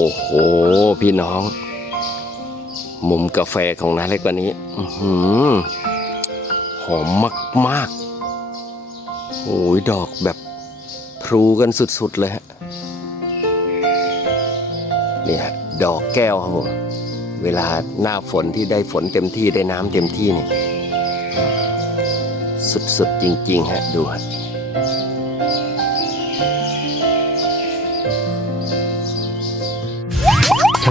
โอ้โห พี่น้อง มุมกาแฟของน้าเล็กวันนี้อื้อหือหอมมากๆโอ้ยดอกแบบพลูกันสุดๆเลยฮะเนี่ยดอกแก้วครับผมเวลาหน้าฝนที่ได้ฝนเต็มที่ได้น้ำเต็มที่เนี่ยสุดๆจริง ๆ ฮะ ดูฮะ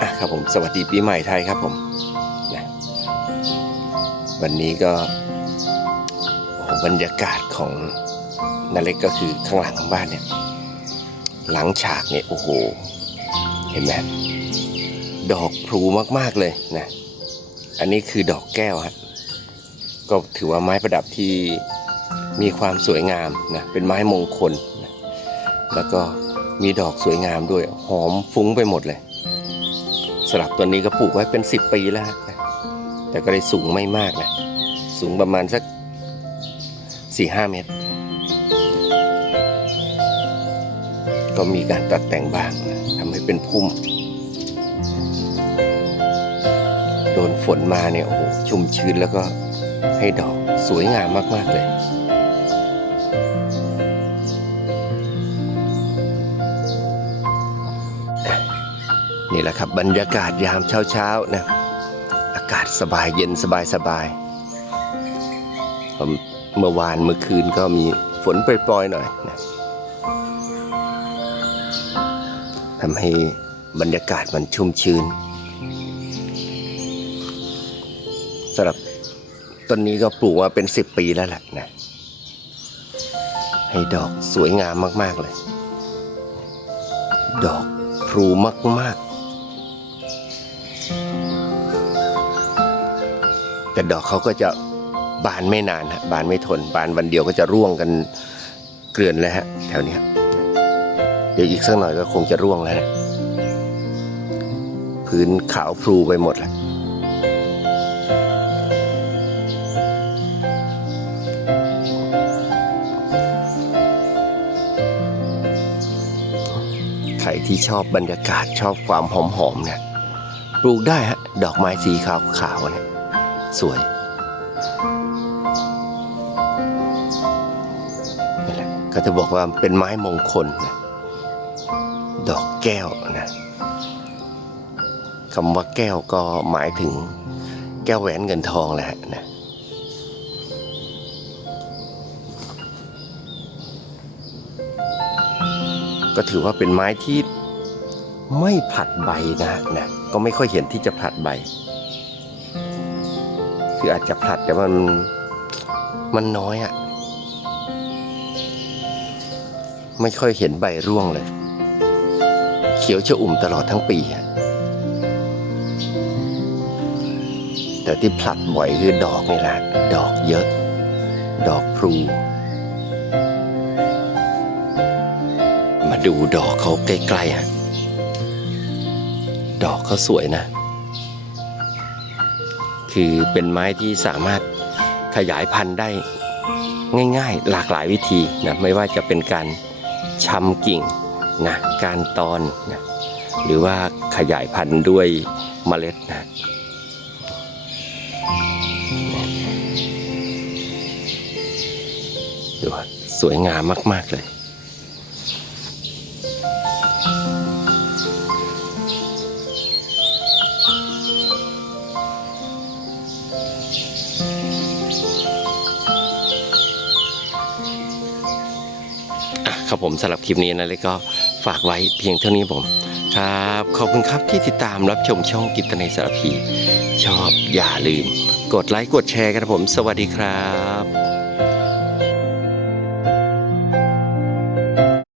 อะครับผมสวัสดีปีใหม่ไทยครับผมนะวันนี้ก็โอ้บรรยากาศของนาเล็กก็คือข้างหลังของบ้านเนี่ย หลังฉากเนี่ยโอ้โห เห็นไหมดอกพลูมากๆเลยนะ อันนี้คือดอกแก้วฮะก็ถือว่าไม้ประดับที่ มีความสวยงามนะเป็นไม้มงคลนะแล้วก็มีดอกสวยงามด้วยหอมฟุ้งไปหมดเลยสลับตัวนี้ก็ปลูกไว้เป็น 10 ปีแล้วนะแต่ก็ได้สูงไม่มากนะสูงประมาณสัก 4-5 เมตร ก็มีการตัดแต่งบ้างนะทำให้เป็นพุ่ม โดนฝนมาเนี่ยโอ้โหชุ่มชื้นแล้วก็ให้ดอกสวยงามมาก ๆ เลย นี่แหละครับบรรยากาศยามเช้าๆนะอากาศสบายเย็นสบายสบายเมื่อวานเมื่อคืนก็มีฝนปล่อยๆหน่อยนะทำให้บรรยากาศมันชุ่มชื้นสำหรับต้นนี้ก็ปลูกมาเป็นสิบปีแล้วแหละนะให้ดอกสวยงามมาก ๆ เลย ดอกพลูมาก ๆ แต่ดอกเขาก็จะบานไม่นานฮะบานไม่ทน บานวันเดียวก็จะร่วงกันเกลื่อนเลยฮะแถวเนี้ยเดี๋ยวอีกสักหน่อยก็คงจะร่วงแล้วนะพื้นขาวพลูไปหมดแล้วใครที่ชอบบรรยากาศชอบความหอมๆเนี่ยปลูกได้ฮะดอกไม้สีขาวๆเนี่ย สวยนี่แหละก็จะบอกว่าเป็นไม้มงคลนะดอกแก้วนะคำว่าแก้วก็หมายถึงแก้วแหวนเงินทองแหละนะก็ถือว่าเป็นไม้ที่ไม่ผลัดใบนะนะก็ไม่ค่อยเห็นที่จะผลัดใบ คืออาจจะผลัดแต่มันมันน้อยอะ่ะ ไม่ค่อยเห็นใบร่วงเลย เขียวชอุ่มตลอดทั้งปี แต่ที่ผลัดบ่อยคือดอกนี่แหละ ดอกเยอะ ดอกพลูมาดูดอกเขาใกล้ๆฮะดอกเขาสวยนะ คือเป็นไม้ที่สามารถขยายพันธุ์ได้ง่ายๆ หลากหลายวิธีนะไม่ว่าจะเป็นการชำกิ่งนะการตอนนะหรือว่าขยายพันธุ์ด้วยเมล็ดนะดูสวยงามมาก ๆ เลย ครับผมสำหรับคลิปนี้นะเลยก็ฝากไว้เพียงเท่านี้ผมครับขอบคุณครับที่ติดตามรับชมช่องกิตในสารพี ชอบอย่าลืม กดไลค์กดแชร์กันผม สวัสดีครับ